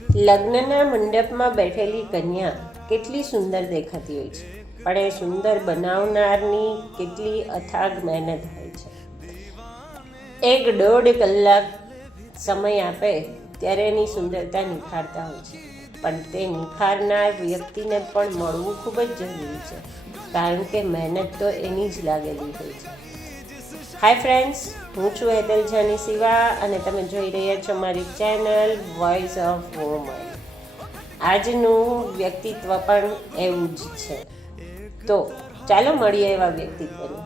લગ્નના મંડપમાં બેઠેલી કન્યા કેટલી સુંદર દેખાતી હોય છે, પણ એ સુંદર બનાવનારની કેટલી અથાગ મહેનત હોય છે. 1.5 કલાક સમય આપે ત્યારે એની સુંદરતા નિખારતા હોય છે, પણ તે નિખારનાર વ્યક્તિને પણ મળવું ખૂબ જ જરૂરી છે, કારણ કે મહેનત તો એની જ લાગેલી હોય છે. હાય ફ્રેન્ડ્સ, હું છું હેતલ જાની સિવા અને તમે જોઈ રહ્યા છો મારી ચેનલ વોઇસ ઓફ વુમન. આજનું વ્યક્તિત્વ પણ એવું જ છે, તો ચાલો મળીએ એવા વ્યક્તિત્વને.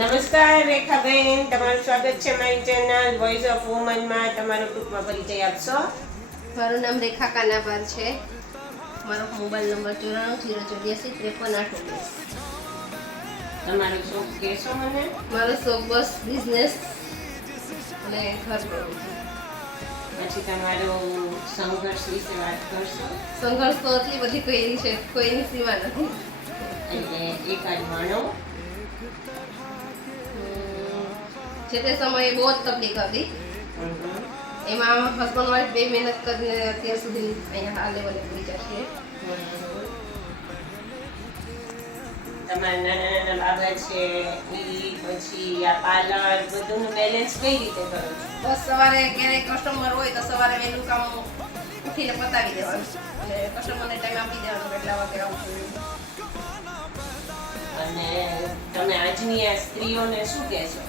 નમસ્કાર રેખાબેન, તમારું સ્વાગત છે મારી ચેનલ વોઇસ ઓફ વુમનમાં. તમારો ટૂંકમાં પરિચય આપશો? મારું નામ રેખા કાનાબાર છે. મારો મોબાઈલ નંબર 94 084 53 819. તમારો શોખ કહેશો મને? મારો શોખ બસ બિઝનેસ અને ઘર કરવું. પછી તમારો સંઘર્ષ વિશે વાત કરશો? સંઘર્ષ તો એટલી બધી કરી છે, કોઈની સીમા નથી. એટલે એકાદ માણો. જે તે સમયે બહુ જ તકલીફ હતી. એમાં હસબન્ડ વાઈફ બે મહેનત કરીને અત્યાર સુધી અહીંયા આ લેવલે પહોંચ્યા છીએ. તમારા નાના નાના બાબા છે ઈ, પછી આ પાર્લર, બધુંનું બેલેન્સ કઈ રીતે કરો છો? બસ સવારે ક્યારેક કસ્ટમર હોય તો સવારે વહેલું કામ ઉઠીને પતાવી દેવાનું અને કસ્ટમરને ટાઈમ આપી દેવાનો કેટલા વાગે આવશું. અને તમે આજની આ સ્ત્રીઓને શું કહેશો?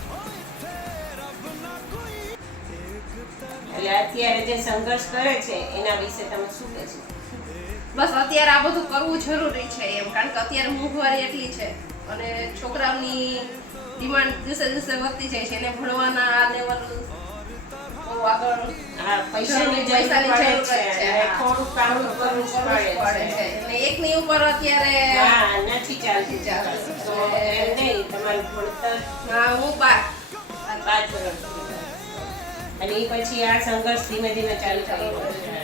એટલે અત્યારે જે સંઘર્ષ કરે છે એના વિશે તમે શું કહેશો? બસ અત્યારે આ બધું કરવું જરૂરી છે એમ, કારણ કે અત્યારે મોંઘવારી એટલી છે અને છોકરાઓની ડિમાન્ડ દિવસે દિવસે વધતી જાય છે. એને ભણવાના આ લેવલ બહુ આગળ પૈસાની જરૂર પડે છે અને થોડું કામ કરવું જ પડે છે. અને એકની ઉપર અત્યારે નથી ચાલતી. તો એમ નહીં, તમારું ભણતર હું 12 વર્ષ અને એ પછી આ સંઘર્ષ ધીમે ધીમે ચાલુ થઈ ગયો છે.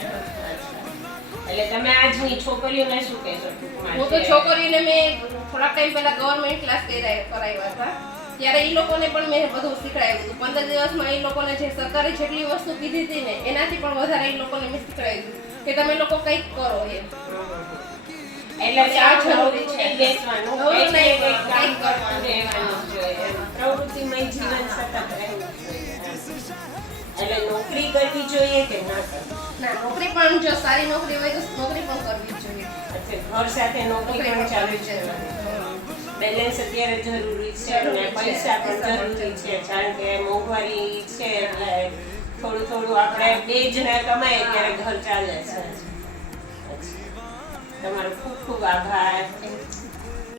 એટલે તમે આજની છોકરીઓને શું કહેશો? હું તો છોકરીઓને મેં થોડા ટાઈમ પહેલા ગવર્મેન્ટ ક્લાસ કરાવ્યા હતા, ત્યારે એ લોકોને પણ મેં બધું શીખડાવ્યું હતું. 15 દિવસમાં એ લોકોને જે સરકારે જેટલી વસ્તુ કીધી હતી ને એનાથી પણ વધારે એ લોકોને મેં શીખડાવ્યું કે તમે લોકો કંઈક કરો એમ. એટલે આ જરૂરી છે, બેસવાનું કંઈક કામ કરતું રહેવાનું જોઈએ, પ્રવૃત્તિમય જીવન સતત રહેવું જોઈએ. એટલે નોકરી કરવી જોઈએ કે ના કરવી? ના, નોકરી પણ જો સારી નોકરી હોય તો નોકરી પણ કરવી જોઈએ. ઘર સાથે નોકરી પણ ચાલુ છે. બેલેન્સ અત્યારે જરૂરી છે અને પૈસા પણ જરૂરી છે, કારણ કે મોંઘવારી છે. એટલે થોડું થોડું આપણે બે જણા કમાય ત્યારે ઘર ચાલે છે. તમારો ખૂબ ખૂબ આભાર.